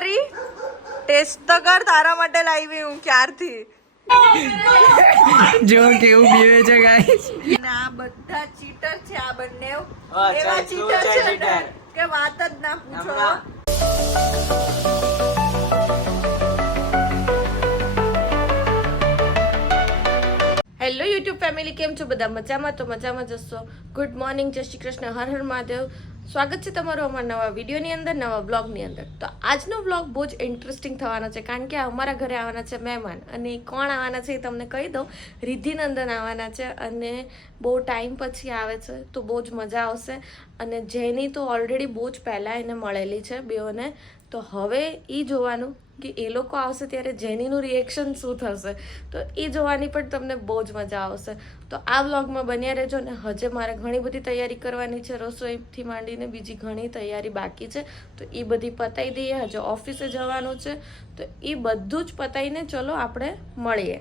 ખરી, ટેસ્ટ તો કર, તારા માટે લાવી હું ક્યારથી. જો કેવું બીવે છે ગાઈસ. અને આ બધા ચીટર છે, આ બંને એવા ચીટર છે કે વાત જ ના પૂછો. હેલો યુટ્યુબ ફેમિલી, કેમ છો બધા? મજામાં? તો મજામાં જશો. ગુડ મોર્નિંગ, જય શ્રી કૃષ્ણ, હર હર મહાદેવ. સ્વાગત છે તમારું અમારા નવા વિડીયોની અંદર, નવા બ્લોગની અંદર. તો આજનો બ્લોગ બહુ જ ઇન્ટરેસ્ટિંગ થવાનો છે, કારણ કે અમારા ઘરે આવવાના છે મહેમાન. અને કોણ આવવાના છે એ તમને કહી દઉં. રિદ્ધિનંદન આવવાના છે અને બહુ ટાઈમ પછી આવે છે, તો બહુ જ મજા આવશે. અને જેની તો ઓલરેડી બહુ જ પહેલાં એને મળેલી છે બેઓને, તો હવે એ જોવાનું કે એ લોકો આવશે ત્યારે જેનીનું રિએક્શન શું થશે, તો એ જોવાની પણ તમને બહુ જ મજા આવશે. તો આ વ્લોગમાં બન્યા રહેજો. ને હજે મારે ઘણી બધી તૈયારી કરવાની છે, રસોઈથી માંડીને બીજી ઘણી તૈયારી બાકી છે, તો એ બધી પતાવી દઈએ. હજે ઓફિસે જવાનું છે, તો એ બધું જ પતાવીને ચલો આપણે મળીએ.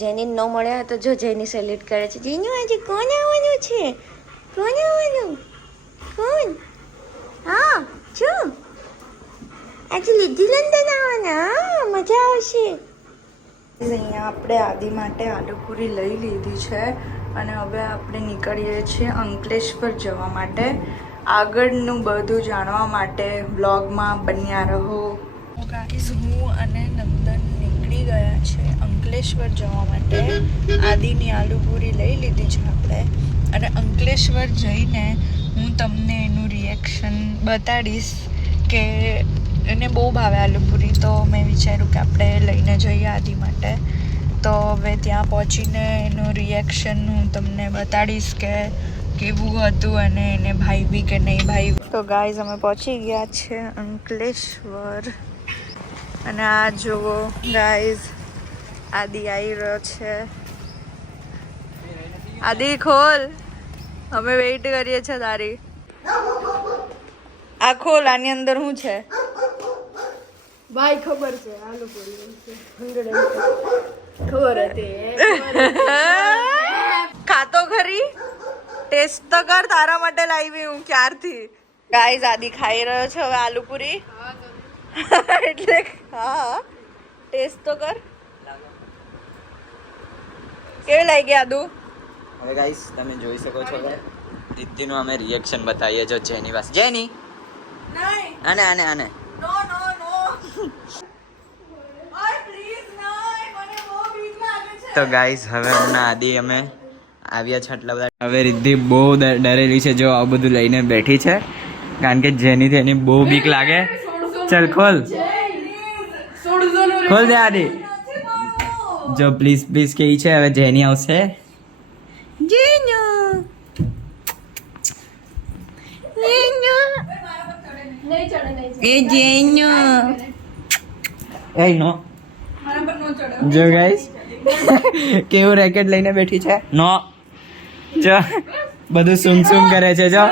જેની ન મળ્યા તો જો જેની સેલ્યુટ કરે છે. જેની આજે કોણ આવવાનું છે? કોણ આવવાનું? કોણ? હા જો આજે રિદ્ધિનંદન આવવાના, મજા આવશે. અહીંયા આપણે આદિ માટે આલુપુરી લઈ લીધી છે અને હવે આપણે નીકળીએ છીએ અંકલેશ્વર જવા માટે. આગળનું બધું જાણવા માટે બ્લોગમાં બન્યા રહો. ગાઈઝ, હું અને નંદન નીકળી ગયા છે અંકલેશ્વર જવા માટે. આદિની આલુપુરી લઈ લીધી છે આપણે, અને અંકલેશ્વર જઈને હું તમને એનું રિએક્શન બતાડીશ કે એને બહુ ભાવે આલુપુરી. તો મેં વિચાર્યું કે આપણે લઈને જઈએ આદિ માટે. તો હવે ત્યાં પહોંચીને એનું રિએક્શન હું તમને બતાડીશ કે કેવું હતું અને એને ભાવી કે નહીં ભાવી. તો ગાઈઝ, અમે પહોંચી ગયા છે અંકલેશ્વર. અને આ જુઓ ગાઈઝ, આદિ આવી રહ્યો છે. આદિ ખોલ, અમે વેઇટ કરીએ છીએ તારી. આ ખોલ, આની અંદર શું છે? ભાઈ ખબર છે, આલુપુરી ખબર હતી. ખાતો ખરી, ટેસ્ટ તો કર, તારા માટે લાવી હું ક્યારથી. ગાઈઝ, આદિ ખાઈ રહ્યો છે હવે આલુપુરી. એટલે હા, ટેસ્ટ તો કર. કેવી લાગી આદુ? હવે ગાઈસ, તમે જોઈ શકો છો રિદ્ધિનું અમે રિએક્શન બતાવીએ. જો જેની પાસે જેની નહીં, આને આને આને નો નો નો, ઓય પ્લીઝ નહીં, મને બહુ બીક લાગે છે. તો ગાઈસ, હવે હમણાં આદિ અમે આવ્યા છે એટલા બધા. હવે રિદ્ધિ બહુ ડરેલી છે, જો આવું બધું લઈને બેઠી છે, કારણ કે જેની એની બહુ બીક લાગે. ચલ ખોલ, ખોલ દે આદિ. જો પ્લીઝ પ્લીઝ કહી છે. હવે જેની આવશે. એ જેનો એ નો. જો ગાઈસ, કેવું રેકેટ લઈને બેઠી છે. નો, જો બધું સૂંઘ સૂંઘ કરે છે. જો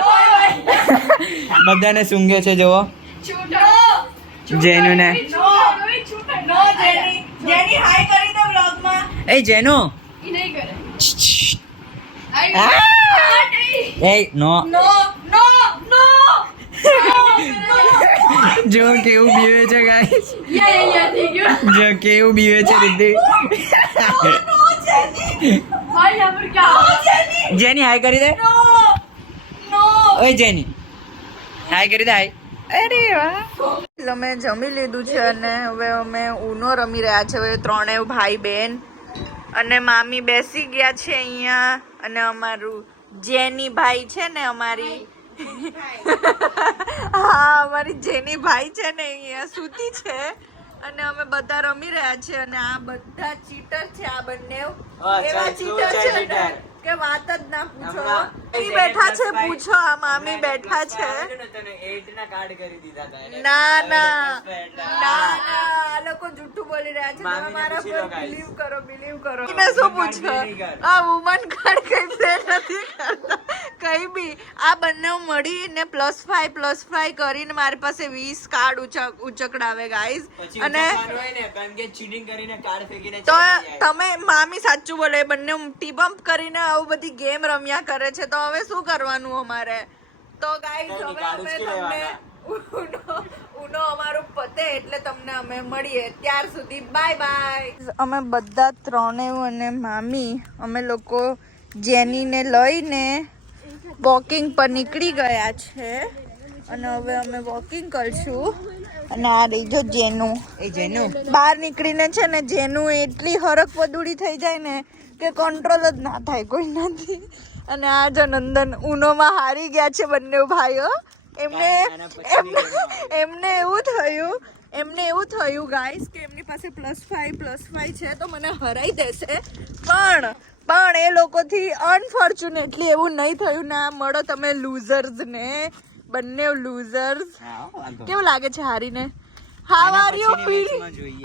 બધાને સૂંઘે છે. જુઓ જેનુ ને. જેની હાઈ કરી દે વ્લોગમાં. એ જેનો એ નો. નો નો નો. જો કેવું બીવે છે ગાઈસ. જો કેવું બીવે છે રિદ્ધિ. જેની હાઈ કરી દે. ઓય જેની હાઈ કરી દે. હાઈ. અરે વાહ. અમે જમી લીધું છે અને હવે અમે ઉનો રમી રહ્યા છે. હવે ત્રણેય ભાઈ બહેન અને મામી બેસી ગયા છે અહીંયા. અને અમારું જેની ભાઈ છે ને, અમારી હા, અમારી જેની ભાઈ છે ને, અહીંયા સૂતી છે. અને અમે બધા રમી રહ્યા છે. અને આ બધા ચીટર છે, આ બંને એવા ચીટર છે કે વાત જ ના પૂછો. ઈ બેઠા છે, પૂછો. આ મામી બેઠા છે. ના ના ના, આ લોકો જૂઠું બોલી રહ્યા છે. તમે મારા પર બિલીવ કરો, બિલીવ કરો. એને શું પૂછો? આ વુમન કાર્ડ કઈ પ્લે નથી કરતા કઈ બી. આ બંને મળીને +5 કરીને મારી પાસે 20 કાર્ડ ઉચકડાવે ગાઈઝ. અને તો તમે મામી સાચું બોલે, બંને ટીબમ્પ કરીને આવું બધી ગેમ રમ્યા કરે છે. તો હવે શું કરવાનું અમારે? તો ગાઈઝ, હવે અમે તમને ઉનો તે એટલે તમને અમે મળીએ ત્યાર સુધી બાય બાય. અમે બધા ત્રણેય અને મામી અમે લોકો જેનીને લઈને વોકિંગ પર નીકળી ગયા છે અને હવે અમે વોકિંગ કરશું. અને આ રહી જો જેનું એ જેનું બહાર નીકળીને છે ને જેનું એટલી હરક પદુડી થઈ જાય ને કે કંટ્રોલ જ ના થાય કોઈ નથી. અને આ જો નંદન ઉનોમાં હારી ગયા છે બંને ભાઈઓ. એમને એવું થયું ગાઈસ કે એમની પાસે +5 છે તો મને હરાઈ દેશે. પણ એ લોકોથી અનફોર્ચ્યુનેટલી એવું નહીં થયું. ના મળો તમે લૂઝર્સ ને, બંને લૂઝર્સ. કેવું લાગે છે હારીને? How are you feel?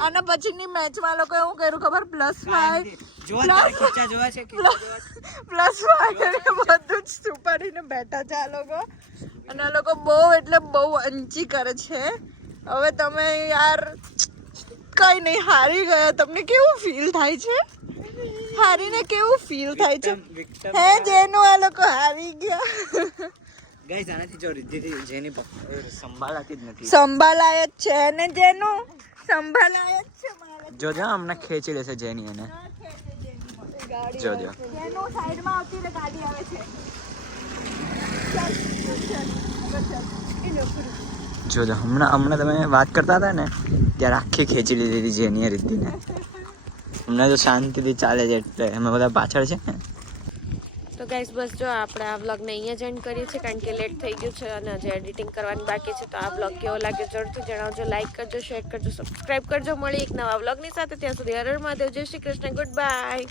અને પછીની મેચમાં લોકો એવું કર્યું ખબર +5 બધું જ સુપાડીને બેઠા છે આ લોકો. અને આ લોકો બહુ એટલે બહુ અંચી કરે છે. હવે તમે યાર કઈ નહીં, હારી ગયા. તમને કેવું ફીલ થાય છે? હારીને કેવું ફીલ થાય છે? હે જેનું આ લોકો હારી ગયા. ગાઈસ આનાથી જો રિદ્ધિ જેની સંભાળાતી જ નથી. સંભાળાય જ છે ને જેનું સંભાળાય જ છે મારે. જોજો હમણાં ખેંચી લેશે જેની એને. જોજો જેનું સાઈડમાં આવતી રે ગાડી આવે છે. જોજો હમણાં તમે વાત કરતા હતા ને ત્યારે આખી ખેંચી લીધી હતી જેની રિદ્ધિને. હમણાં તો શાંતિથી ચાલે છે એટલે અમે બધા પાછળ છે ને. તો ગાઈસ બસ જો આપણે આ વ્લોગને અહીંયા જ એન્ડ કરીએ છીએ કારણ કે લેટ થઈ ગયું છે અને હજી એડિટિંગ કરવાની બાકી છે. તો આ વ્લોગ કેવો લાગ્યો જરૂરથી જણાવજો. લાઈક કરજો, શેર કરજો, સબસ્ક્રાઈબ કરજો. મળી એક નવા વ્લોગની સાથે. ત્યાં સુધી હર હર મહાદેવ. જય શ્રી કૃષ્ણ. Good bye.